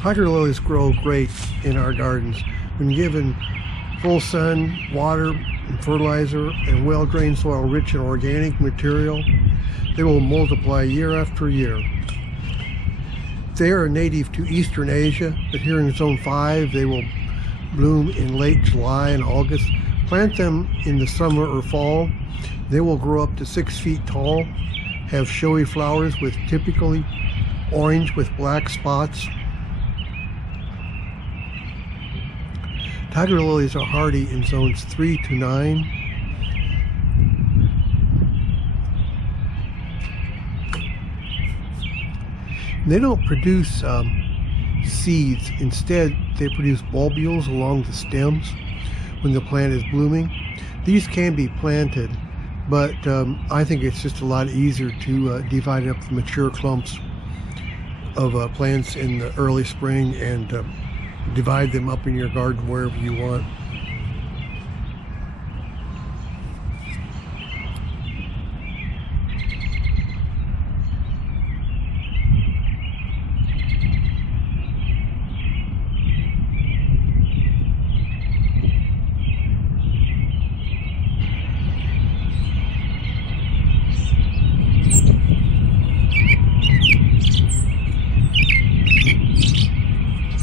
Tiger lilies grow great in our gardens. When given full sun, water, and fertilizer, and well-drained soil rich in organic material, they will multiply year after year. They are native to Eastern Asia, but here in Zone 5, they will bloom in late July and August. Plant them in the summer or fall. They will grow up to 6 feet tall, have showy flowers with typically orange with black spots. Tiger lilies are hardy in zones 3 to 9. They don't produce seeds. Instead, they produce bulbils along the stems when the plant is blooming. These can be planted, but I think it's just a lot easier to divide up the mature clumps of plants in the early spring and divide them up in your garden wherever you want.